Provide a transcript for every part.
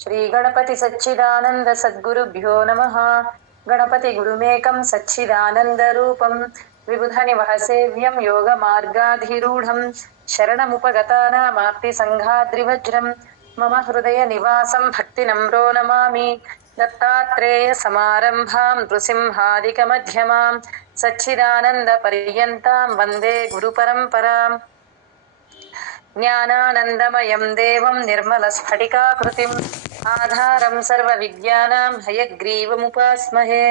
श्री गणपति सच्चिदानंद सद्गुरुभ्यो नमः। गणपति गुरुमेकं सच्चिदानंद रूपं विबुधनिवह सेव्यं योग मार्गाधिरूढं शरणमुपगतानामार्ति संघाद्रिवज्रं मम हृदय निवासं भक्तिनम्रो नमामि। दत्तात्रेय समारंभां नृसिंहादिकमध्यमां सच्चिदानंद पर्यन्तां वन्दे गुरुपरम्पराम्। ज्ञानानन्दमयं देवं निर्मलस्फटिकाकृतिम् आधारं सर्वविद्यानां हयग्रीवमुपास्महे।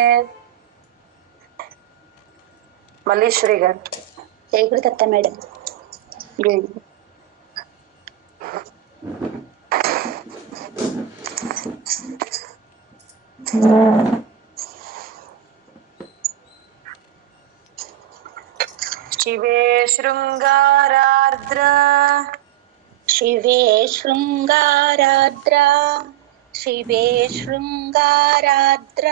मल्लीश्वरी गाరు జై గురుదత్త మేడం. शिवे शृङ्गारार्द्र శివే శృంగారాద్ర శివే శృంగారాద్ర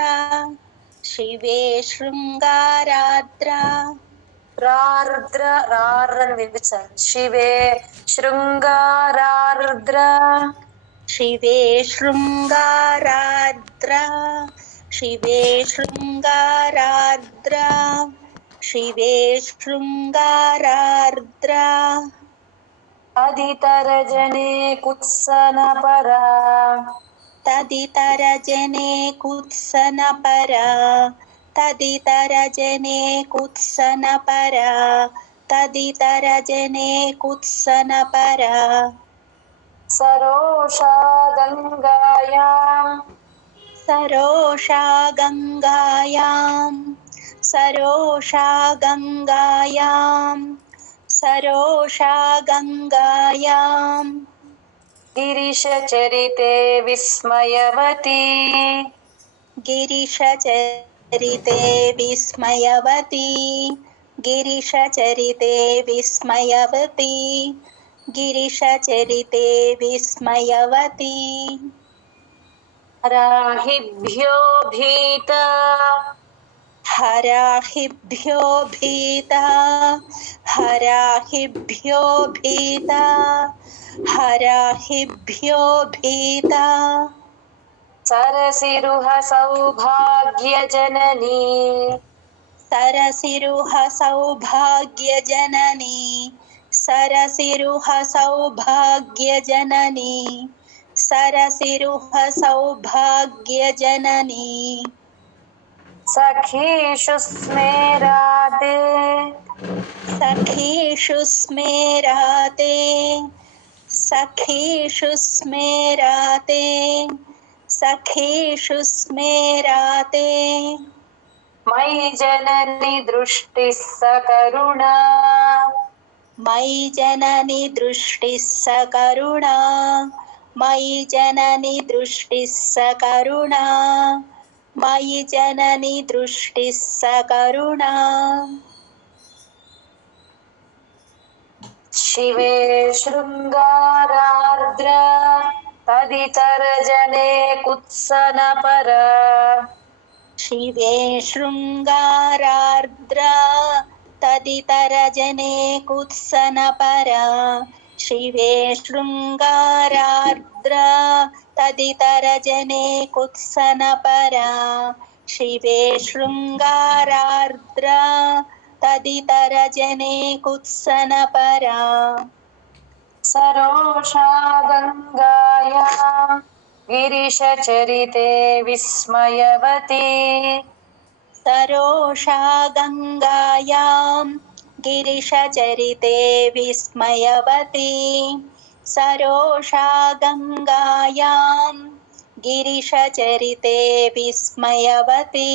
శివే శృంగారాద్ర రార్ద్ర రారని వినిపించాలి. శివే శృంగారార్ద్ర శివే శృంగారాద్ర శివే శృంగారాద్ర శివే శృంగారాద్ర అదితరజనే కుత్సనపరా తదితరజనే కుత్సనపరా తదితరజనే కుత్సనపరా తదితరజనే కుత్సనపరా సరోషా గంగాయాం సరోషా గంగాయాం సరోషా గంగాయాం సరోషా గంగాయాం గిరిశచరితే విస్మయవతి గిరిశచరితే విస్మయవతి గిరిశచరితే విస్మయవతి గిరిశచరితే విస్మయవతి రాహిభ్యో భీత హరాహిభ్యో భీత హరాహిభ్యో భీత హరాహిభ్యో భీత సరసిరుహ సౌభాగ్యజననీ సరసిరుహ సౌభాగ్యజననీ సరసిరుహ సౌభాగ్యజననీ సరసిరుహ సౌభాగ్యజననీ సఖీషు స్మేరాతే సఖీషు స్మేరాతే సఖీషు స్మేరాతే సఖీషు స్మేరాతే మయి జనని దృష్టి సకరుణా మయి జనని దృష్టి సకరుణా మయి జనని దృష్టి సకరుణా మయి జనని దృష్టి సకరుణా శివే శృంగారార్ద్ర తదితరజనే కుత్సనపరా శివే శృంగారార్ద్ర తదితరజనే కుత్సనపరా శివే శృంగారార్ద్ర తదితరజనే కుత్సనపరా శివే శృంగారార్ద్ర తదితరజనే కుత్సనపరా సరోషా గంగాయాం గిరిశచరితే విస్మయవతి సరోషా గంగాయాం గిరిశచరితే విస్మయవతి సరోషా గంగాయాం గిరిశచరితే విస్మయవతి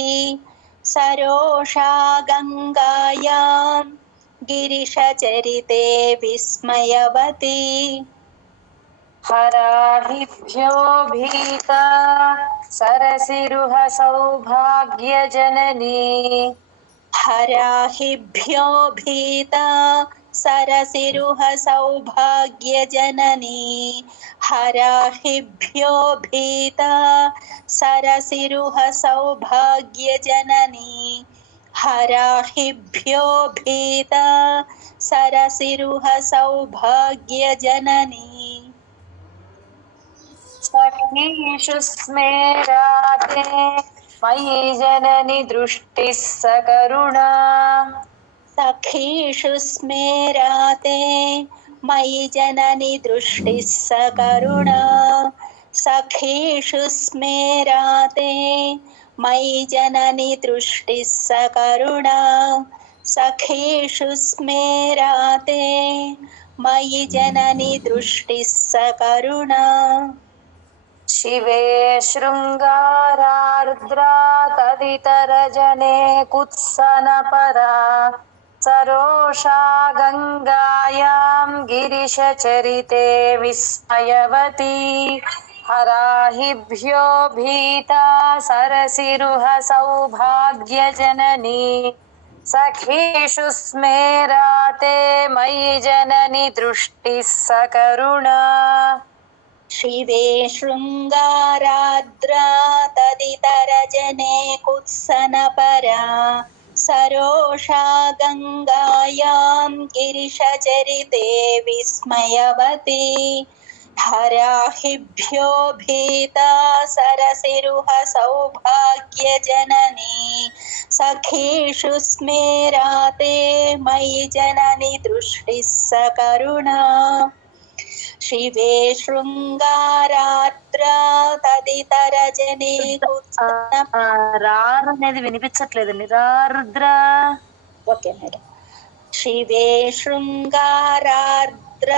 సరోషా గంగాయాం గిరిశచరితే విస్మయవతి హరాహిభ్యో భీత సరసిరుహ సౌభాగ్యజననీ హరాహిభ్యో భీత సరసిరుహ సౌభాగ్యజననీ హరాహిభ్యో భీత సరసిరుహ సౌభాగ్యజననీ హరాహిభ్యో భీత సరసిరుహ సౌభాగ్యజననీ सखीषु स्मेराते मयि जननि दृष्टिः सकरुणा सखीषु स्मेराते मयि जननि दृष्टिः सकरुणा सखीषु स्मेराते मयि जननि दृष्टिः सकरुणा सखीषु स्मेराते मयि जननि दृष्टिः सकरुणा शिवे शृङ्गारार्द्रा तदितरजने कुत्सनपरा सरोषा गङ्गायां गिरिशचरिते विस्मयवती हराहिभ्यो भीता सरसिरुह सौभाग्यजननी सखीषु स्मेराते मयि जननि दृष्टिः सकरुणा शिवे शृङ्गारार्द्रा तदितरजने कुत्सनपरा सरोषा गङ्गायां गिरिशचरिते विस्मयवती हराहिभ्यो भीता सरसिरुह सौभाग्यजननी सखीषु स्मेराते मयि जननि दृष्टिः सकरुणा शिवे శృంగారాత్ర తదితరజనే రార్ అనేది వినిపించట్లేదండి. రారుద్ర. Okay madam. శివే శృంగారార్ద్ర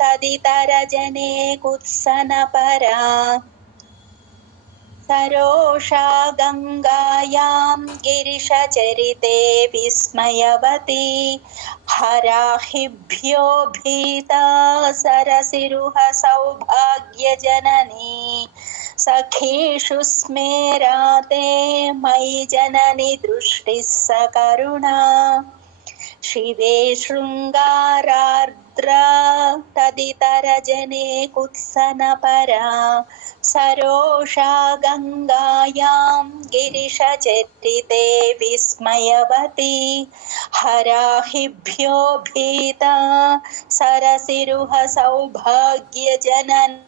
తదితరజనే కుత్సనపరా सरोषा गङ्गायां गिरिशचरिते विस्मयवती हराहिभ्यो भीता सरसिरुह सौभाग्यजननी सखीषु स्मेराते मयि जननि दृष्टिः सकरुणा शिवे शृङ्गारार्द्रा तदितरजने कुत्सनपरा सरोषा गङ्गायां गिरिशचरिते विस्मयवती हराहिभ्यो भीता सरसिरुह सौभाग्यजननी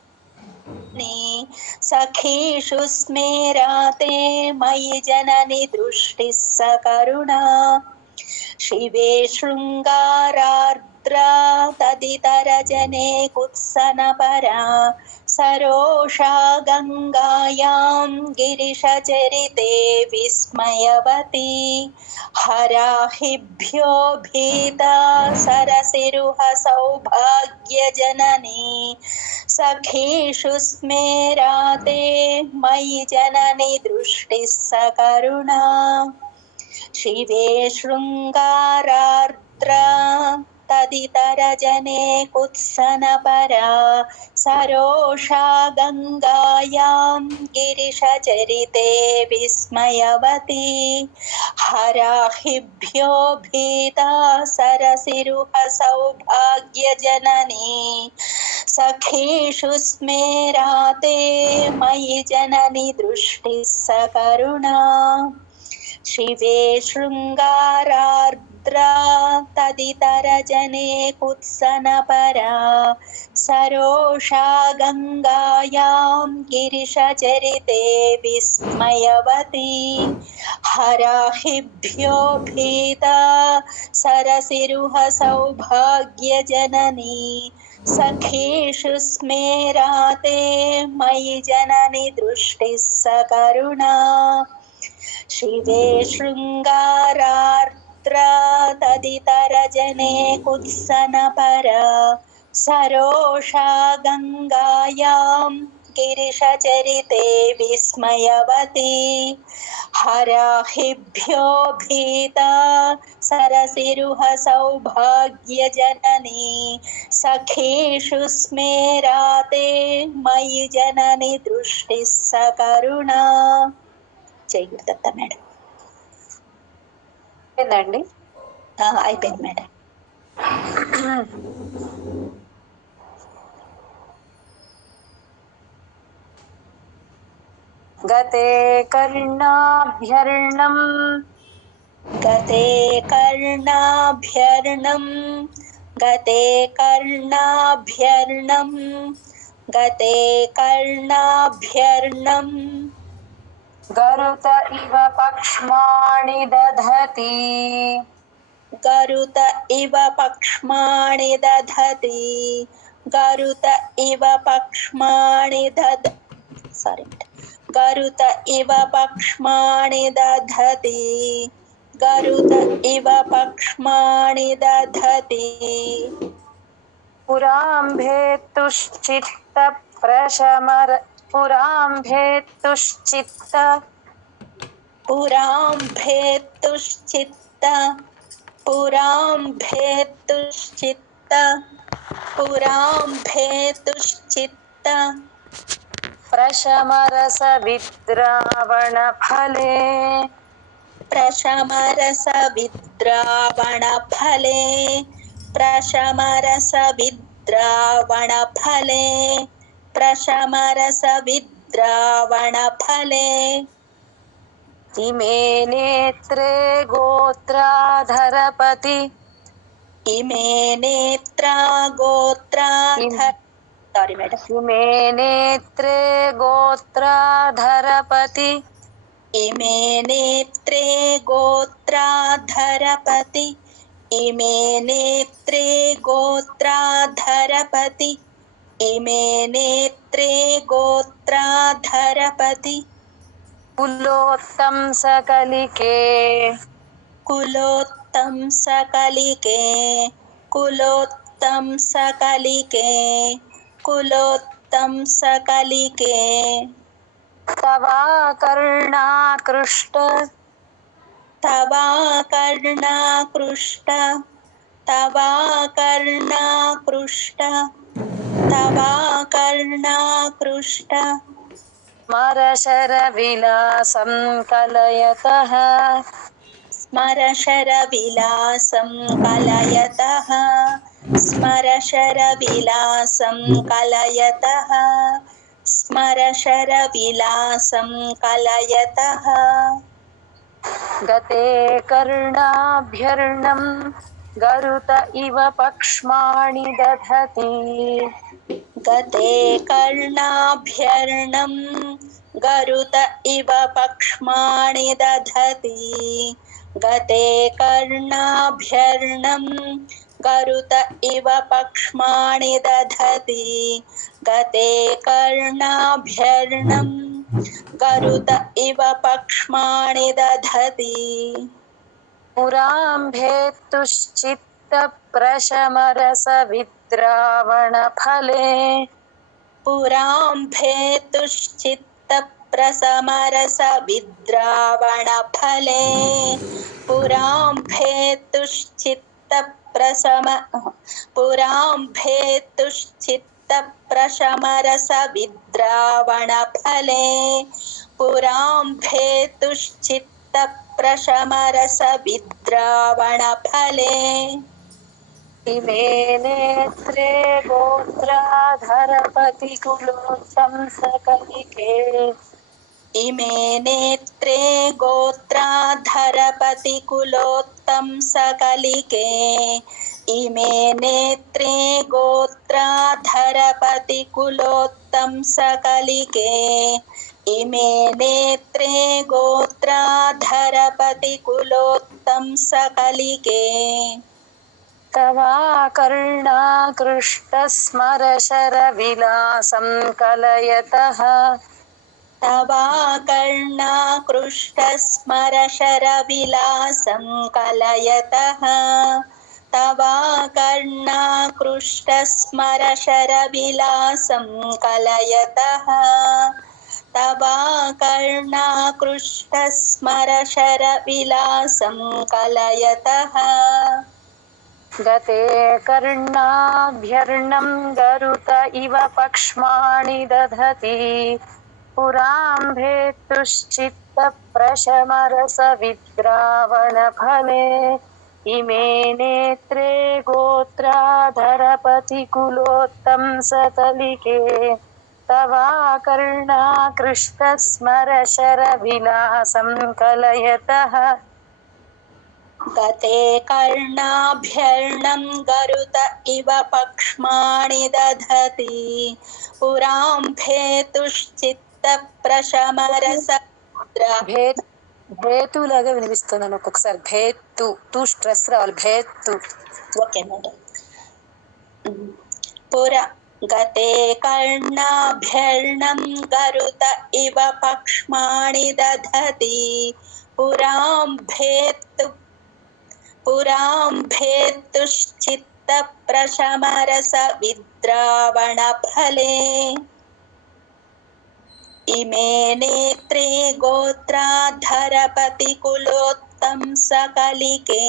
सखीषु स्मेराते मयि जननि दृष्टिः सकरुणा शिवे शृङ्गारार्द्रा तदितरजने कुत्सनपरा सरोषा गङ्गायां गिरिशचरिते विस्मयवती हराहिभ्यो भीता सरसिरुह सौभाग्यजननी सखीषु स्मेराते मयि जननि दृष्टिः सकरुणा शिवे शृङ्गारार्द्रा तदितरजने कुत्सनपरा सरोषा गङ्गायां गिरिशचरिते विस्मयवती हराहिभ्यो भीता सरसिरुह सौभाग्यजननी सखीषु स्मेराते मयि जननि दृष्टिः सकरुणा शिवे शृङ्गारार्द्रा तदितरजने कुत्सनपरा सरोषा गङ्गायां गिरिशचरिते विस्मयवती हराहिभ्यो भीता सरसिरुह सौभाग्यजननी सखीषु स्मेराते मयि जननि दृष्टिः सकरुणा शिवे शृङ्गारार्द्रा तदितरजने कुत्सनपरा सरोषा गङ्गायां गिरिशचरिते विस्मयवती हराहिभ्यो भीता सरसिरुह सौभाग्यजननी सखीषु स्मेराते मयि जननि दृष्टिः सकरुणा जय गुरुदत्त మేడం. ఏందండి అయిపోయింది మేడం. గతే కర్ణాభ్యర్ణం గతే కర్ణాభ్యర్ణం గతే కర్ణాభ్యర్ణం गते कर्णाभ्यर्णम् गरुत इव पक्ष्माणि दधति गरुत इव पक्ष्माणि दधति गरुत इव पक्ष्माणि गरुत इव पक्ष्माणि दधति गरुत इव पक्ष्माणि दधति पुराम्भेतुश्चित्त प्रशमर पुराम्भेतुश्चित्त पुराम्भेतुश्चित्त पुराम्भेतुश्चित्त पुराम्भेतुश्चित्त प्रशमरसविद्रावणफले प्रशमरसविद्रावणफले प्रशमरसविद्रावणफले प्रशमरसविद्रावणफले इमे नेत्रे गोत्राधरपति इमे नेत्रा गोत्राधर सॉरी मैडम इमे नेत्रे गोत्राधरपति इमे नेत्रे गोत्राधरपति इमे नेत्रे गोत्राधरपति इमे नेत्रे गोत्राधरपति कुलोत्तं सकलिके कुलोत्तं सकलिके कुलोत्तं सकलिके कुलोत्तं सकलिके तवाकर्णाकृष्ट तवाकर्णाकृष्ट तवाकर्णाकृष्ट तवाकर्णाकृष्ट स्मरशरविलासं कलयतः स्मरशरविलासं कलयतः स्मरशरविलासं कलयतः स्मरशरविलासं कलयतः गते कर्णाभ्यर्णं गरुत इव पक्ष्माणि दधति गते कर्णाभ्यर्णं गरुत इव पक्ष्माणि दधति गते कर्णाभ्यर्णं गरुत इव पक्ष्माणि दधति गते कर्णाभ्यर्णं गरुत इव पक्ष्माणि दधति पुराम्भेतुश्चित्तप्रशमरसविद्रावणफले पुराम्भेतुश्चित्तप्रशमरसविद्रावणफले पुराम्भेतुश्चित्तप्रशमरसविद्रावणफले पुराम्भेतुश्चित्तप्रशमरसविद्रावणफले इमे नेत्रे गोत्राधरपति कुलोत्तं सकलिके इमे नेत्रे गोत्राधरपति कुलोत्तं सकलिके इमे नेत्रे गोत्राधरपति कुलोत्तं सकलिके इमे नेत्रे गोत्राधरपति कुलोत्तं सकलिके तवाकर्णाकृष्टस्मरशरविलासं कलयतः तवाकर्णाकृष्टस्मरशरविलासं कलयतः तवाकर्णाकृष्टस्मरशरविलासं कलयतः तवाकर्णाकृष्टस्मरशरविलासं कलयतः गते कर्णाभ्यर्णं गरुत इव पक्ष्माणि दधति पुराम्भेतुश्चित्तप्रशमरसविद्रावणफले इमे नेत्रे गोत्राधरपति कुलोत्तं सकलिके तवाकर्णाकृष्टस्मरशरविलासं कलयतः गते कर्णाभ्यर्णं गरुत इव पक्ष्माणि दधति पुरां भेतुश्चित्तप्रशमरसद्रा భేతులాగా వినిపిస్తున్నాను ఒక్కొక్కసారి భేత్తు టూ స్ట్రెస్ రావాలి భేత్తు ఓకే మేడం पुरा गते कर्णाभ्यर्णं गरुत इव पक्ष्माणि दधति पुरां भेत्तुश्चित्तप्रशमरसविद्रावणफले इमे नेत्रे गोत्राधरपतिकुलोत्तंसकलिके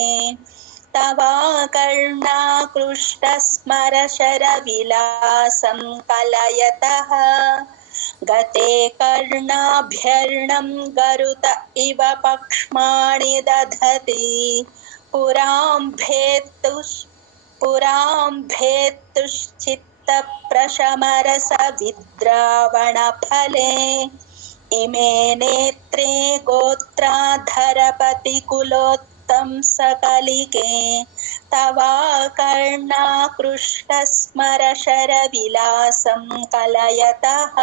तवाकर्णाकृष्टस्मरशरविलासं कलयतः गते कर्णाभ्यर्णं गरुत इव पक्ष्माणि दधति पुरां भेत्तुश्चित्तप्रशमरसविद्रावणफले इमे नेत्रे गोत्राधरपतिकुलोत्तंसकलिके तवाकर्णाकृष्टस्मरशरविलासं कलयतः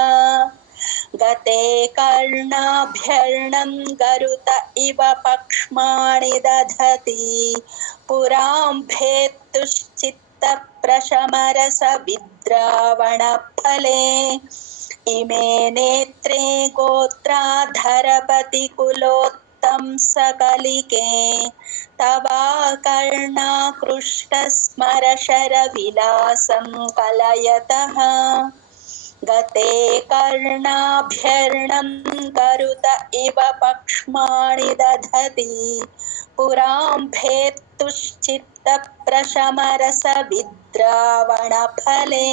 गते कर्णाभ्यर्णं गरुत इव पक्ष्माणि दधति पुरां भेत्तुश्चित्तप्रशमरसविद्रावणफले इमे नेत्रे गोत्राधरपतिकुलोत्तंसकलिके तवाकर्णाकृष्टस्मरशरविलासं कलयतः गते कर्णाभ्यर्णं गरुत इव पक्ष्माणि दधति पुरां भेत्तुश्चित्तप्रशमरसविद्रावणफले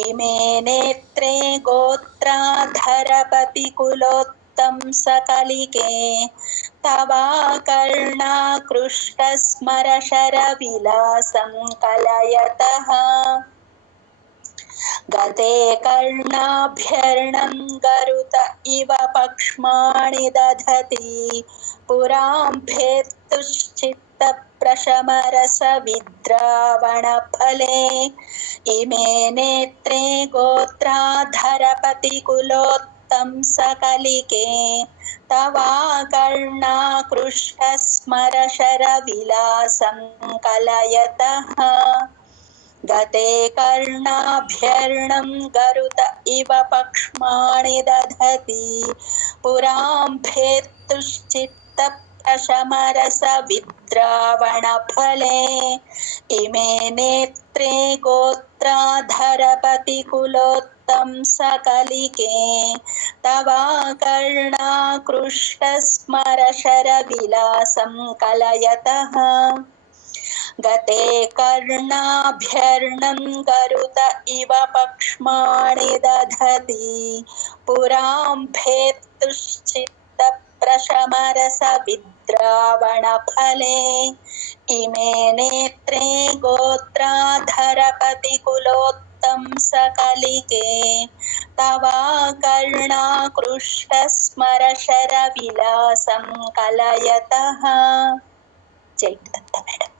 इमे नेत्रे गोत्राधरपतिकुलोत्तंसकलिके तवाकर्णाकृष्टस्मरशरविलासं कलयतः गते कर्णाभ्यर्णं गरुत इव पक्ष्माणि दधति पुरां भेत्तुश्चित्तप्रशमरसविद्रावणफले इमे नेत्रे गोत्राधरपतिकुलोत्तंसकलिके तवाकर्णाकृष्टस्मरशरविलासं कलयतः गते कर्णाभ्यर्णं गरुत इव पक्ष्माणि दधति पुरां भेत्तुश्चित्तप्रशमरसविद्रावणफले इमे नेत्रे गोत्राधरपतिकुलोत्तंसकलिके तवाकर्णाकृष्टस्मरशरविलासं कलयतः गते कर्णाभ्यर्णं गरुत इव पक्ष्माणि दधति पुरां भेत्तुश्चित्तप्रशमरसविद्रावणफले इमे नेत्रे गोत्राधरपतिकुलोत्तंसकलिके तवाकर्णाकृष्टस्मरशरविलासं कलयतः जय दत्त मैडम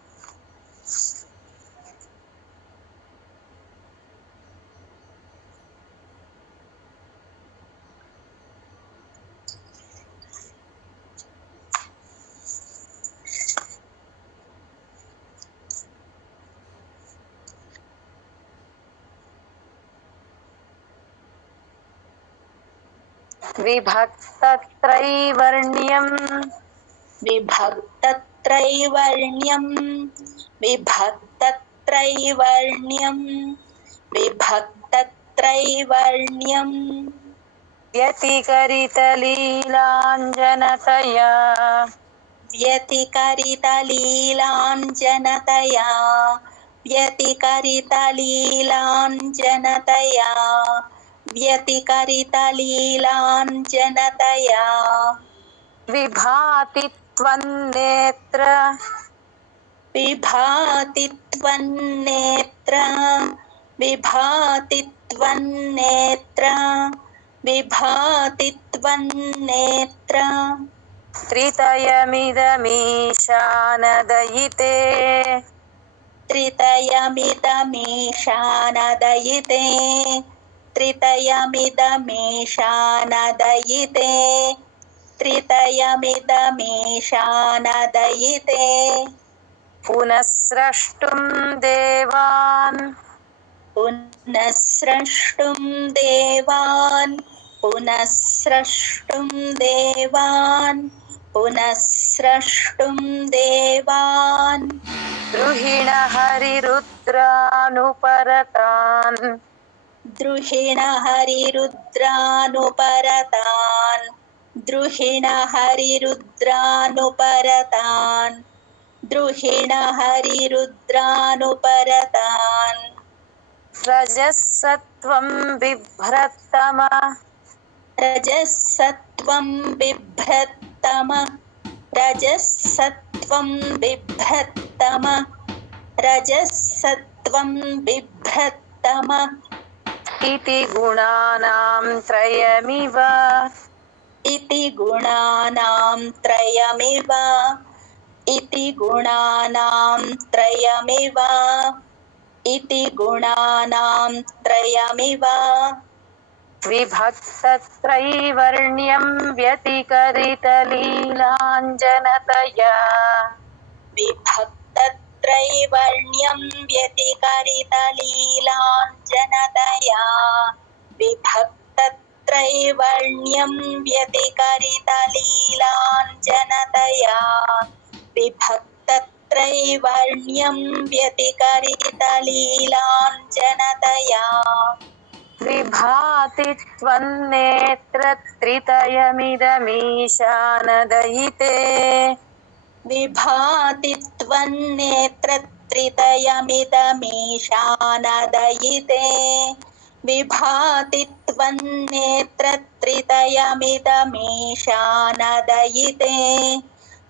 విభక్తత్రైవర్ణ్యం विभक्तत्रैवर्ण्यं विभक्तत्रैवर्ण्यं विभक्तत्रैवर्ण्यं వ్యతికరితలీలాంజనతయా व्यतिकरितलीलाञ्जनतया व्यतिकरितलीलाञ्जनतया व्यतिकरितलीलाञ्जनतया విభాతి త్వన్నేత్ర विभाति त्वन्नेत्र विभाति त्वन्नेत्र विभाति त्वन्नेत्र त्रितयमिदमीशानदयिते त्रितयमिदमीशानदयिते त्रितयमिदमीशानदयिते त्रितयमिदमीशानदयिते पुनःस्रष्टुं देवान् पुनः स्रष्टुं देवान् पुनः स्रष्टुं देवान् पुनः स्रष्टुं देवान् द्रुहिणहरिरुद्रानुपरतान् द्रुहिणहरिरुद्रानुपरतान् द्रुहिणहरिरुद्रानुपरतान् द्रुहिणहरिरुद्रानुपरतान् रजःसत्त्वं बिभ्रत्तम रजःसत्त्वं बिभ्रत्तम रजःसत्त्वं बिभ्रत्तम रजःसत्त्वं बिभ्रत्तम इति गुणानां त्रयमिव इति गुणानां त्रयमिव इति गुणानां त्रयमिव इति गुणानां त्रयमिव विभक्तत्रैवर्ण्यं व्यतिकरितलीलाञ्जनतया विभक्तत्रैवर्ण्यं व्यतिकरितलीलाञ्जनतया विभक्तत्रैवर्ण्यं व्यतिकरितलीलाञ्जनतया विभक्तत्रैवर्ण्यं व्यतिकरितलीलाञ्जनतया विभाति त्वन्नेत्रत्रितयमिदमीशानदयिते विभाति त्वन्नेत्रत्रितयमिदमीशानदयिते विभाति त्वन्नेत्रत्रितयमिदमीशानदयिते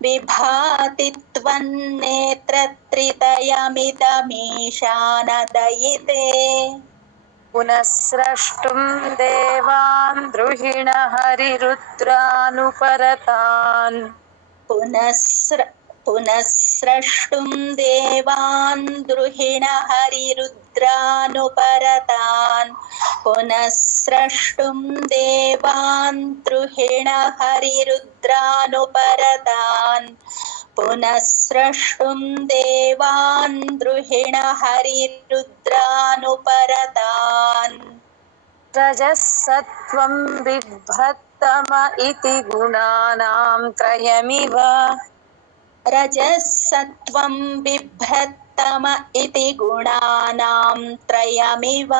विभाति त्वन्नेत्रत्रितयमिदमीशानदयिते पुनःस्रष्टुं देवान् द्रुहिणहरिरुद्रानुपरतान् पुनः स्रष्टुं देवान् द्रुहिणहरिरुद्रानुपरतान् पुनः स्रष्टुं देवान् द्रुहिणहरिरुद्रानुपरतान् पुनः स्रष्टुं देवान् द्रुहिणहरिरुद्रानुपरतान् रजःसत्त्वं बिभ्रत्तम इति गुणानां त्रयमिव रजःसत्त्वं बिभ्रत्तम इति गुणानां त्रयमिव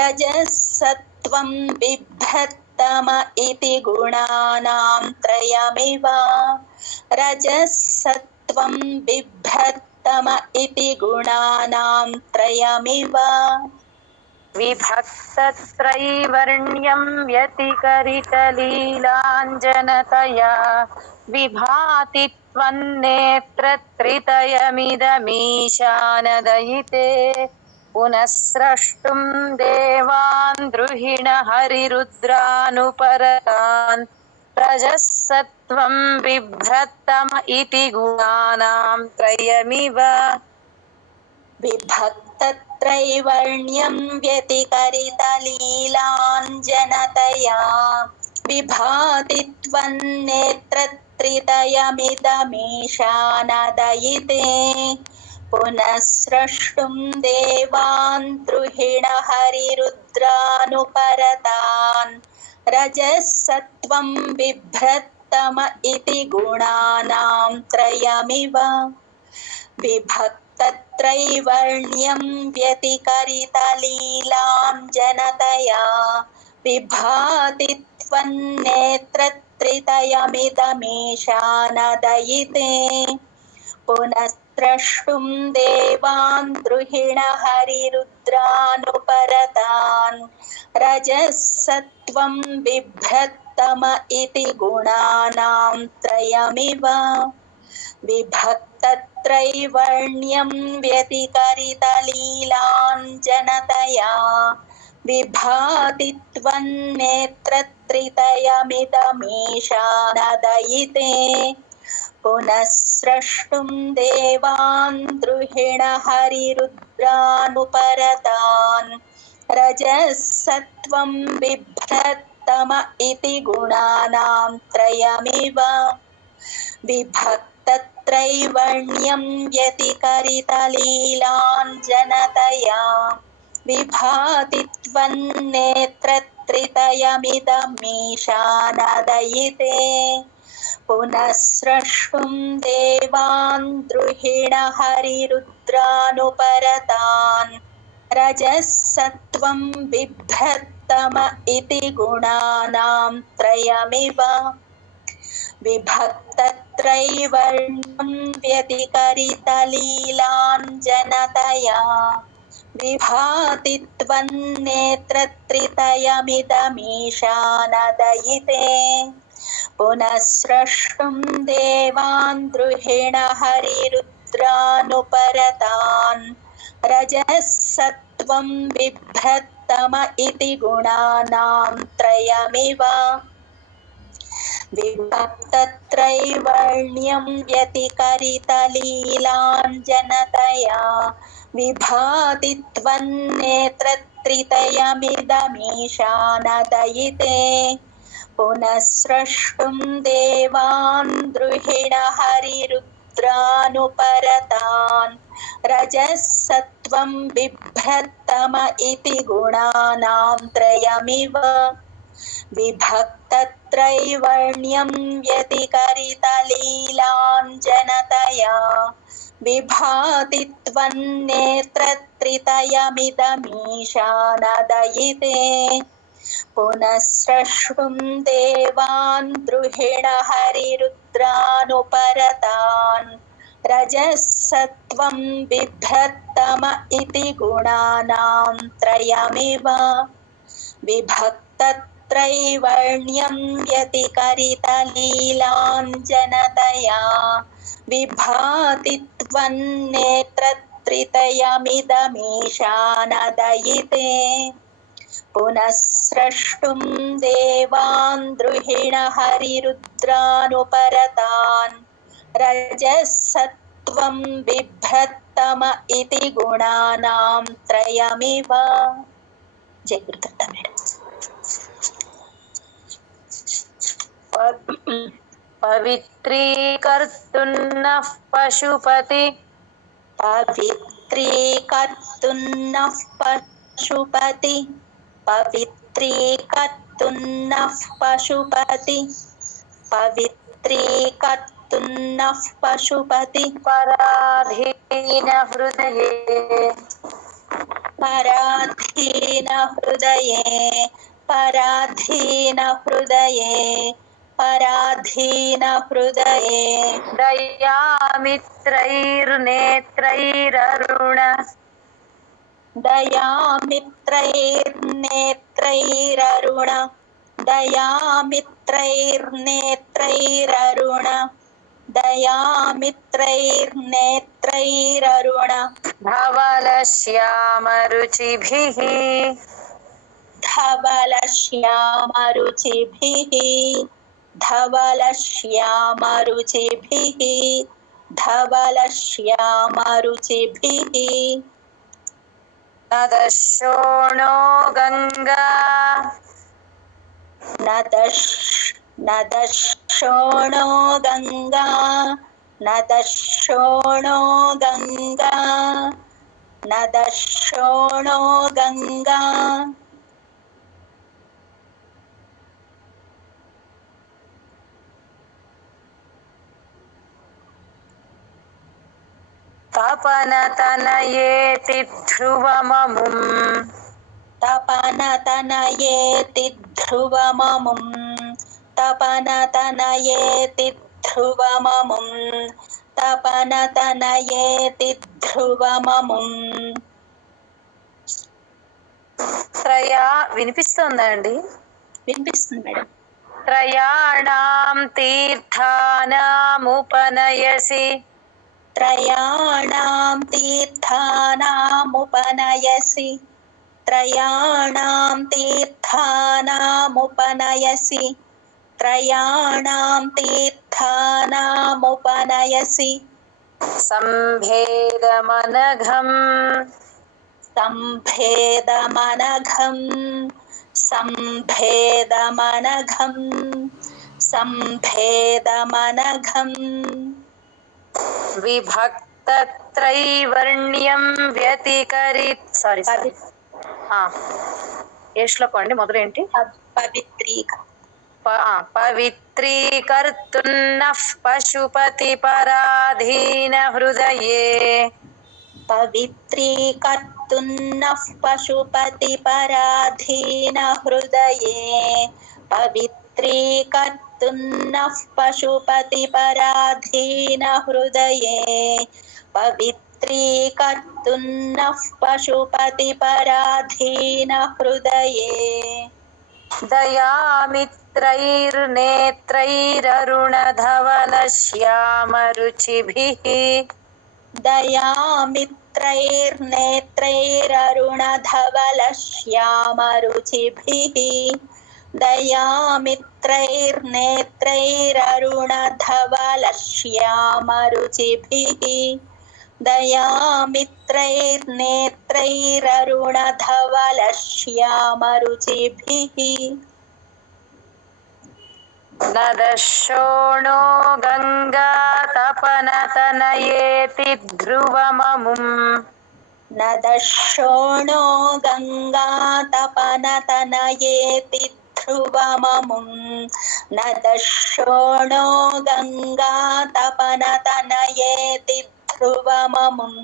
रजःसत्त्वं बिभ्रत्तम इति गुणानां त्रयमिव रजःसत्त्वं बिभ्रत्तम इति गुणानां त्रयमिव विभक्तत्रैवर्ण्यं व्यतिकरितलीलाञ्जनतया विभाति त्वन्नेत्रत्रितयमिदमीशानदयिते पुनःस्रष्टुं देवान् द्रुहिणहरिरुद्रानुपरतान् रजःसत्त्वं बिभ्रत्तम इति गुणानां त्रयमिव विभक्तत्रैवर्ण्यं व्यतिकरितलीलाञ्जनतया विभाति त्वन्नेत्रत्रितयमिदमीशानदयिते पुनः स्रष्टुं देवान् द्रुहिणहरिरुद्रानुपरतान् रजःसत्त्वं बिभ्रत्तम इति गुणानां त्रयमिव विभक्तत्रैवर्ण्यं व्यतिकरितलीलाञ्जनतया विभाति त्वन्नेत्रत्रितयमिदमीशानदयिते पुनः स्रष्टुं देवान् द्रुहिणहरिरुद्रानुपरतान् रजःसत्त्वं बिभ्रत्तम इति गुणानां त्रयमिव विभक्तत्रैवर्ण्यं व्यतिकरितलीलाञ्जनतया विभाति त्वन्नेत्रत्रितयमिदमीशानदयिते पुनः स्रष्टुं देवान् द्रुहिण हरिरुद्रानुपरतान् रजः सत्त्वं बिभ्रत्तम इति गुणानां त्रयमिव विभक्तत्रैवर्ण्यं व्यतिकरितलीलाञ्जनतया विभाति त्वन्नेत्रत्रितयमिदमीशानदयिते पुनः स्रष्टुं देवान् द्रुहिण हरिरुद्रानुपरतान् रजः सत्त्वं बिभ्रत्तम इति गुणानां त्रयमिव विभक्तत्रैवर्ण्यं व्यतिकरितलीलाञ्जनतया विभाति त्वन्नेत्रत्रितयमिदमीशानदयिते पुनः स्रष्टुं देवान् द्रुहिण हरिरुद्रानुपरतान् रजः सत्त्वं बिभ्रत्तम इति गुणानां त्रयमिव विभक्तत्रैवर्ण्यं व्यतिकरितलीलाञ्जनतया विभाति त्वन्नेत्रत्रितयमिदमीशानदयिते पुनः स्रष्टुं देवान् द्रुहिण हरिरुद्रानुपरतान् रजः सत्त्वं बिभ्रत्तम इति गुणानां त्रयमिव विभक्तत्रैवर्ण्यं व्यतिकरितलीलाञ्जनतया विभाति त्वन्नेत्रत्रितयमिदमीशानदयिते पुनः स्रष्टुं देवान् द्रुहिण हरिरुद्रानुपरतान् रजः सत्त्वं बिभ्रत्तम इति गुणानां त्रयमिव विभक्तत्रैवर्ण्यं व्यतिकरितलीलाञ्जनतया विभाति त्वन्नेत्रत्रितयमिदमीशानदयिते पुनः स्रष्टुं देवान् द्रुहिण हरिरुद्रानुपरतान् रजः सत्त्वं बिभ्रत्तम इति गुणानां त्रयमिव जय गुरुदत्त मैडम पवित्रीकर्तुन्नः पशुपति पवित्रीकर्तुन्नः पशुपति पवित्रीकर्तुन्नः पशुपति पवित्रीकर्तुन्नः पशुपति पराधीन हृदये पराधीन हृदये पराधीन हृदये पराधीन हृदये दयामित्रैर्नेत्रैररुण दयामित्रैर्नेत्रैररुण दयामित्रैर्नेत्रैररुण दयामित्रैर्नेत्रैररुण धवलश्यामरुचिभिः धवलश्यामरुचिभिः धवलश्यामरुचिभिः धवलश्यामरुचिभिः नदशोणो गङ्गा नदशोणो गङ्गा नदशोणो गङ्गा नदशोणो गङ्गा तपनतनयेति ध्रुवममुम् तपनतनयेति ध्रुवममुम् तपनतनयेति ध्रुवममुम् तपनतनयेति ध्रुवममुम् త్రయా వినిపిస్తుందా అండి? వినిపిస్తుంది మేడం. త్రయాణాం తీర్థానాముపనయసి त्रयाणां तीर्थानामुपनयसि त्रयाणां तीर्थानामुपनयसि त्रयाणां तीर्थानामुपनयसि सम्भेदमनघम् सम्भेदमनघम् सम्भेदमनघम् सम्भेदमनघम् విభక్తత్రైవర్ణ్యం వ్యతికరిత్ సారీ సారీ ఏ శ్లోకం అండి మొదలు ఏంటి పవిత్రీక పవిత్రీకర్తున్నః పశుపతి పరాధీన హృదయే పవిత్రీకర్తున్నః పశుపతి పరాధీన హృదయే పవిత్రీకర్తున్నః పశుపతి పరాధీన హృదయే పవిత్రీకర్తున్నః పశుపతి పరాధీన హృదయే దయామిత్రైర్నేత్రైరరుణధవలశ్యామరుచిభిः దయామిత్రైర్నేత్రైరరుణధవలశ్యామరుచిభిः దయామిత్రైర్నేత్రైరరుణధవలశ్యామరుచిభిः దయామిత్రైర్నేత్రైరరుణధవలశ్యామరుచిభిः నదశోణో గంగాతపనతనయేతి ధ్రువమముम् నదశోణో గంగాతపనతనయేతి ధ్రువమముम् నదశోణో గంగాతపనతనయేతి ధ్రువమముम्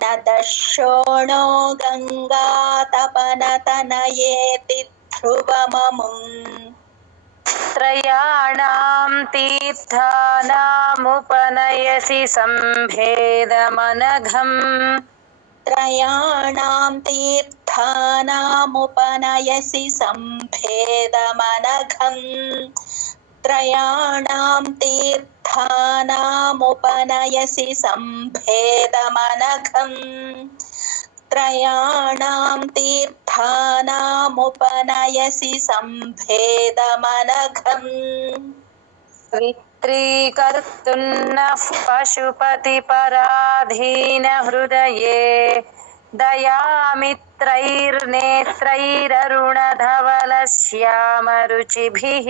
నదశోణో గంగాతపనతనయేతి ధ్రువమముम् త్రయాణాం తీర్థానాముపనయసి సంభేదమనఘम् త్రయాణాం తీర్థానాముపనయసి సంభేదమనఘम् త్రయాణాం తీర్థానాముపనయసి సంభేదమనఘम् త్రయాణాం తీర్థానాముపనయసి సంభేదమనఘम् పవిత్రీకర్తున్నః పశుపతి పరాధీన హృదయే దయామిత్రైర్నేత్రైరరుణధవలశ్యామరుచిభిः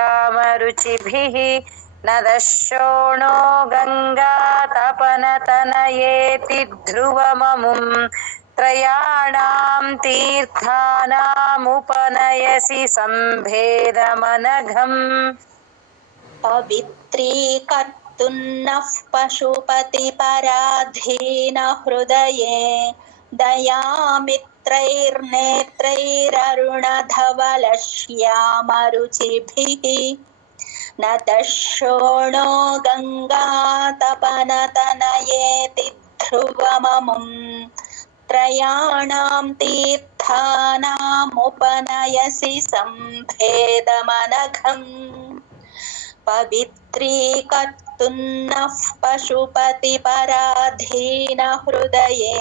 దయామిత్రైర్నేత్రైరరుణధవలశ్యామరుచిభిः నదశోణో గంగాతపనతనయేతి ధ్రువమముम् త్రయాణాం తీర్థానాముపనయసి సంభేదమనఘम् పవిత్రీకర్తున్నః పశుపతి పరాధీన హృదయే దయామిత్రైర్నేత్రైరరుణధవలశ్యామరుచిభిः నదశోణో గంగాతపనతనయేతి ధ్రువమముम् త్రయాణాం తీర్థానాముపనయసి సంభేదమనఘम् పవిత్రీకర్తున్నః పశుపతి పరాధీన హృదయే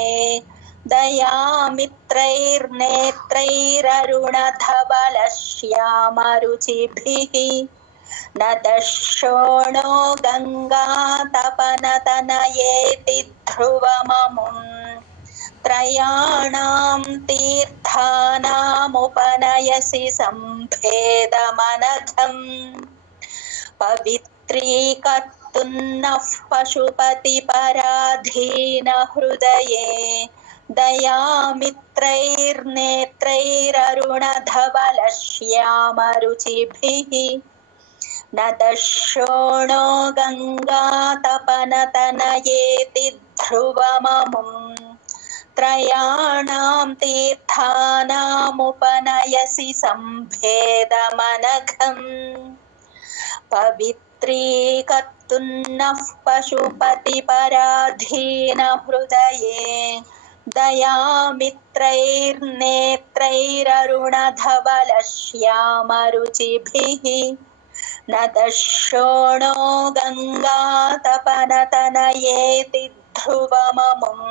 దయామిత్రైర్నేత్రైరరుణధవలశ్యామరుచిభిः నదశోణో గంగాతపనతనయేతి ధ్రువమముम् త్రయాణాం తీర్థానాముపనయసి సంభేదమనఘम् పవిత్రీకర్తున్నః పశుపతి పరాధీన హృదయే దయామిత్రైర్నేత్రైరరుణధవలశ్యామరుచిభిः నదశోణో గంగాతపనతనయేతి ధ్రువమముम् త్రయాణాం తీర్థానాముపనయసి సంభేదమనఘम् పవిత్రీకర్తున్నః పశుపతి పరాధీన హృదయే దయామిత్రైర్నేత్రైరరుణధవలశ్యామరుచిభిः न दर्शोणो गङ्गातपनतनयेति ध्रुवममुम्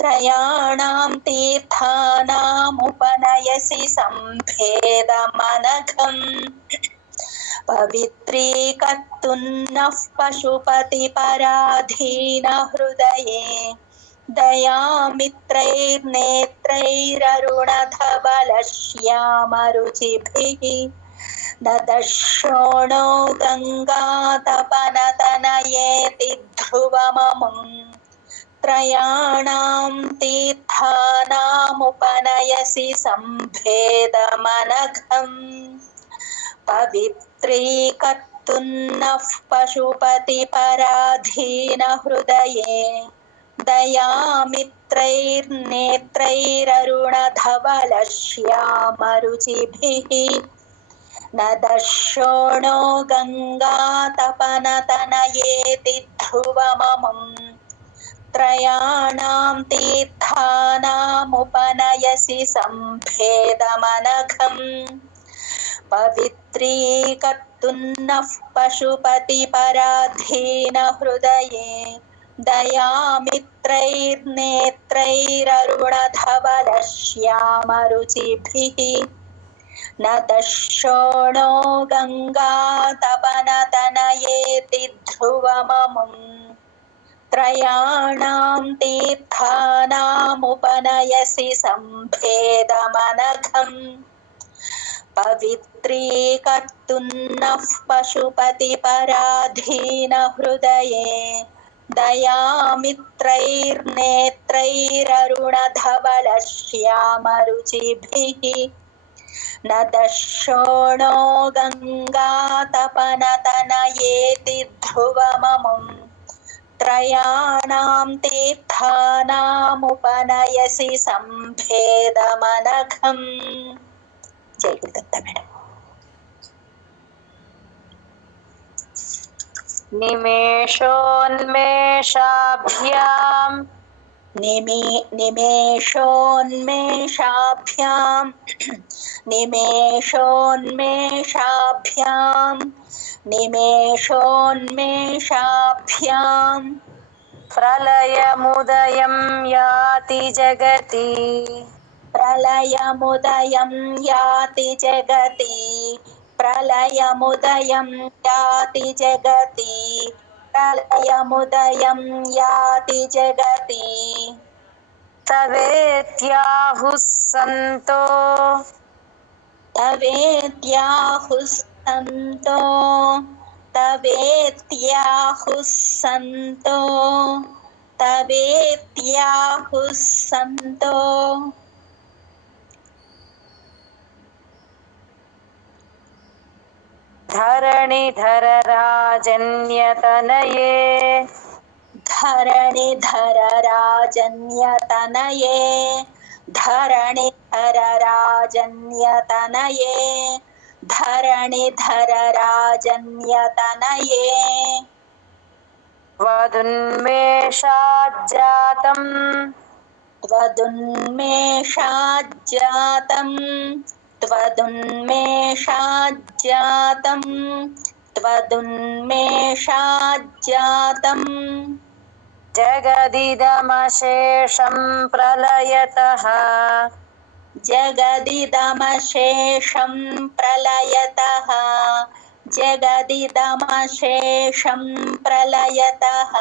त्रयाणां तीर्थानामुपनयसि सम्भेदमनघम् पवित्रीकर्तुन्नः पशुपतिपराधीनहृदये दयामित्रैर्नेत्रैररुणधवलश्यामरुचिभिः न दर्शोणो गङ्गातपनतनयेति ध्रुवममुम् त्रयाणां तीर्थानामुपनयसि सम्भेदमनघम् पवित्रीकर्तुन्नः पशुपतिपराधीनहृदये दयामित्रैर्नेत्रैररुणधवलश्यामरुचिभिः न दर्शोणो गङ्गातपनतनयेति ध्रुवममुम् त्रयाणां तीर्थानामुपनयसि सम्भेदमनघम् पवित्रीकर्तुन्नः पशुपतिपराधीनहृदये दयामित्रैर्नेत्रैररुणधवलश्यामरुचिभिः न दर्शोणो गङ्गातपनतनयेति ध्रुवममुम् त्रयाणां तीर्थानामुपनयसि सम्भेदमनघम् पवित्रीकर्तुन्नः पशुपतिपराधीनहृदये दयामित्रैर्नेत्रैररुणधवलश्यामरुचिभिः न दर्शोणो गङ्गातपनतनयेति ध्रुवममुम् त्रयाणां तीर्थानामुपनयसि सम्भेदमनघम् जय गुरुदत्त मैडम निमेषोन्मेषाभ्याम् निमेषोन्मेषाभ्याम् निमेषोन्मेषाभ्याम् प्रलयमुदयं याति जगति प्रलयमुदयं याति जगति प्रलयमुदयं याति जगति प्रलयमुदयं याति जगति तवेत्याहुः सन्तो तवेत्याहुः सन्तो तवेत्याहुः सन्तो तवेत्याहुः सन्तो धरणिधर राजन्यतनये धरणिधर राजन्यतनये धरणिधर राजन्यतनये धरणिधर राजन्यतनये त्वदुन्मेषाज्जातं त्वदुन्मेषाज्जातं त्वदुन्मेषाज्जातं त्वदुन्मेषाज्जातं जगदिदमशेषं प्रलयतः जगदिदमशेषं प्रलयतः जगदिदमशेषं प्रलयतः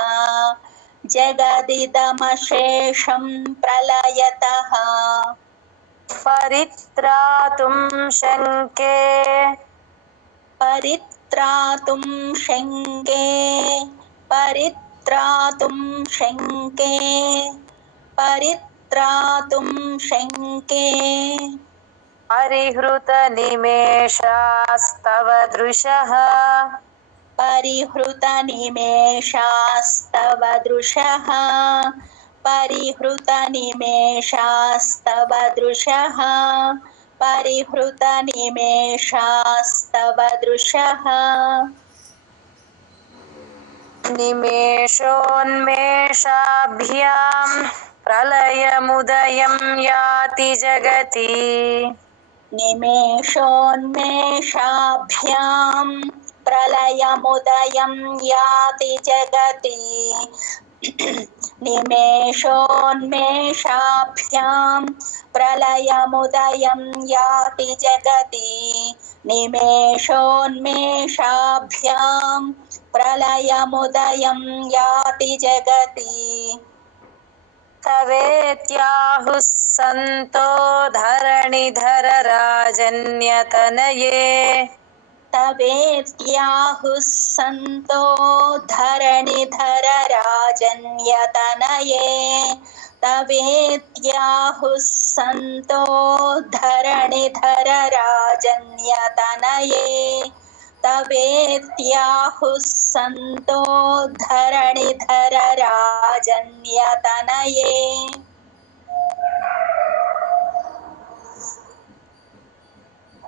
जगदिदमशेषं प्रलयतः परित्रातुं शङ्के परित्रातुं शङ्के परित्रातुं शङ्के परित्रातुं शङ्के परिहृतनिमेषास्तव दृशः परिहृतनिमेषास्तव दृशः परिहृतनिमेषास्तव दृशः परिहृतनिमेषास्तव दृशः निमेषोन्मेषाभ्याम् प्रलयमुदयं याति जगति निमेषोन्मेषाभ्यां प्रलयमुदयं याति जगति निमेषोन्मेषाभ्यां प्रलयमुदयं याति जगति निमेषोन्मेषाभ्यां प्रलयमुदयं याति जगति तवेत्याहुः सन्तो धरणिधरराजन्यतनये तवेत्याहुः सन्तो धरणिधरराजन्यतनये तवेत्याहुः सन्तो धरणिधरराजन्यतनये तवेत्याहुः सन्तो धरणिधरराजन्यतनये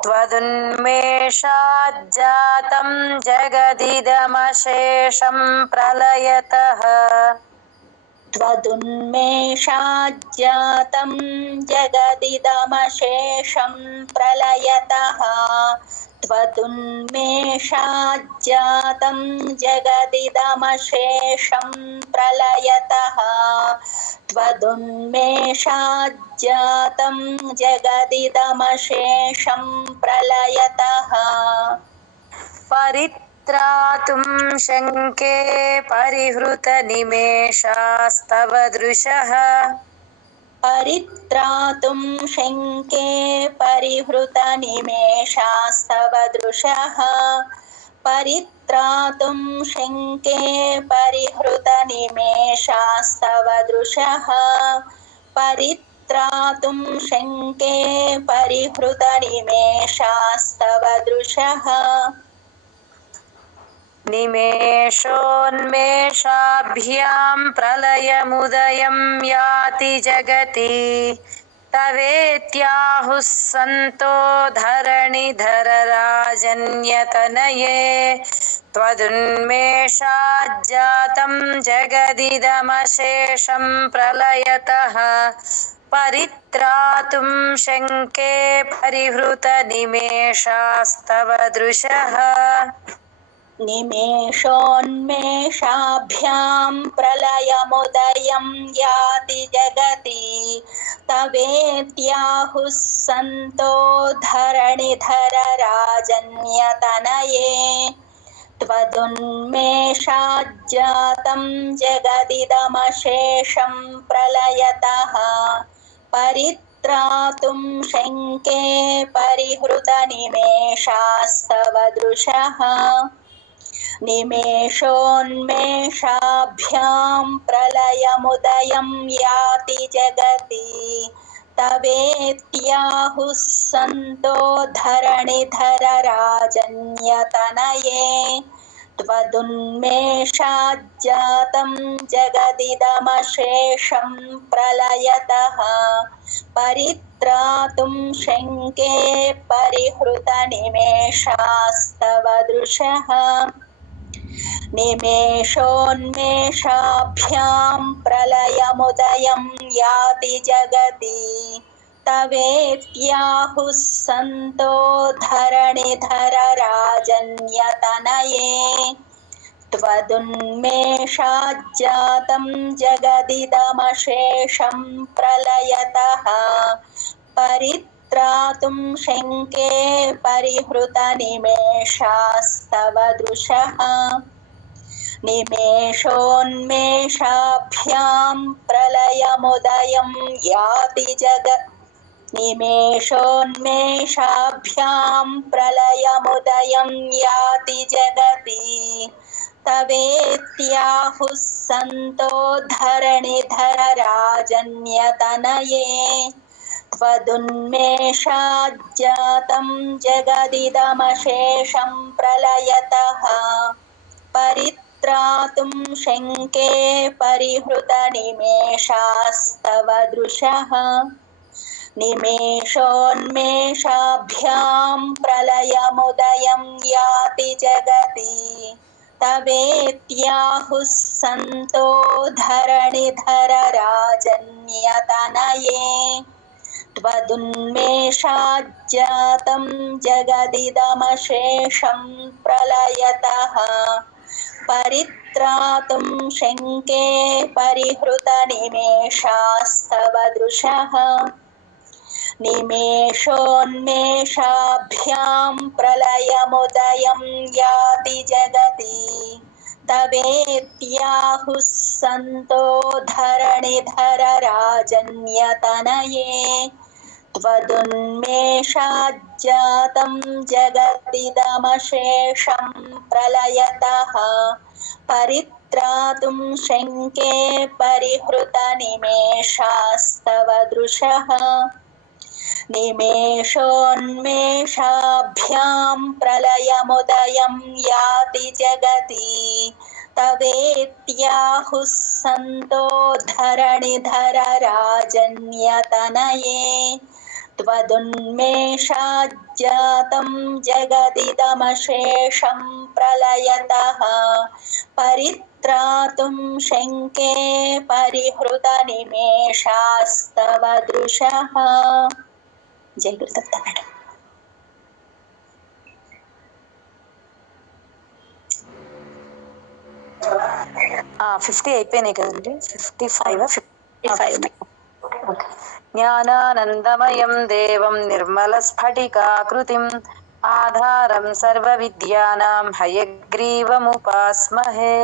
त्वदुन्मेषाज्जातं जगदिदमशेषं प्रलयतः त्वदुन्मेषाज्जातं जगदिदमशेषं प्रलयतः त्वदुन्मेषाज्जातं जगदिदमशेषं प्रलयतः त्वदुन्मेषाज्जातं जगदिदमशेषं प्रलयतः परित्रातुं शङ्के परिहृतनिमेषास्तव दृशः परित्रातुं शङ्के परिहृतनिमेषास्तव दृशः परित्रातुं शङ्के परिहृतनिमेषास्तव दृशः परित्रातुं शङ्के परिहृतनिमेषास्तव दृशः निमेषोन्मेषाभ्यां प्रलयमुदयं याति जगति तवेत्याहुः सन्तो धरणिधरराजन्यतनये त्वदुन्मेषाज्जातं जगदिदमशेषं प्रलयतः परित्रातुं शङ्के परिहृतनिमेषास्तव दृशः निमेषोन्मेषाभ्यां प्रलयमुदयं याति जगति तवेत्याहुः सन्तो धरणिधरराजन्यतनये त्वदुन्मेषाज्जातं जगदिदमशेषं प्रलयतः परित्रातुं शङ्के परिहृतनिमेषास्तव दृशः निमेषोन्मेषाभ्यां प्रलयमुदयं याति जगति तवेत्याहुः सन्तो धरणिधरराजन्यतनये त्वदुन्मेषाज्जातं जगदिदमशेषं प्रलयतः परित्रातुं शङ्के परिहृतनिमेषास्तव दृशः निमेषोन्मेषाभ्यां प्रलयमुदयं याति जगति तवेत्याहुः सन्तो धरणिधरराजन्यतनये त्वदुन्मेषाज्जातं जगदिदमशेषं प्रलयतः परित्रातुं शङ्के परिहृतनिमेषास्तव दृशः निमेषोन्मेषाभ्यां प्रलयमुदयं याति जगत् निमेषोन्मेषाभ्यां प्रलयमुदयं याति जगति तवेत्याहुः सन्तो धरणिधरराजन्यतनये त्वदुन्मेषाज्जातं जगदिदमशेषं प्रलयतः परित्रातुं शङ्के परिहृतनिमेषास्तव दृशः निमेषोन्मेषाभ्यां प्रलयमुदयं याति जगति तवेत्याहुः सन्तो धरणिधरराजन्यतनये त्वदुन्मेषाज्जातं जगदिदमशेषं प्रलयतः परित्रातुं शङ्के परिहृतनिमेषास्तव दृशः निमेषोन्मेषाभ्यां प्रलयमुदयं याति जगति तवेत्याहुः सन्तो धरणिधरराजन्यतनये त्वदुन्मेषाज्जातं जगदिदमशेषं प्रलयतः परित्रातुं शङ्के परिहृतनिमेषास्तव दृशः निमेषोन्मेषाभ्यां प्रलयमुदयं याति जगति तवेत्याहुः सन्तो धरणिधरराजन्यतनये त्वदुन्मेषाज्जातं जगदिदमशेषं प्रलयतः परित्रातुं शङ्के परिहृतनिमेषास्तव दृशः। जय गुरुदत्त मैडम। 50 అయిపోయినాయి కదండి 55 జ్ఞానానందమయం దేవం నిర్మల స్ఫటికాకృతిం ఆధారం సర్వ విద్యానాం హయగ్రీవముపాస్మహే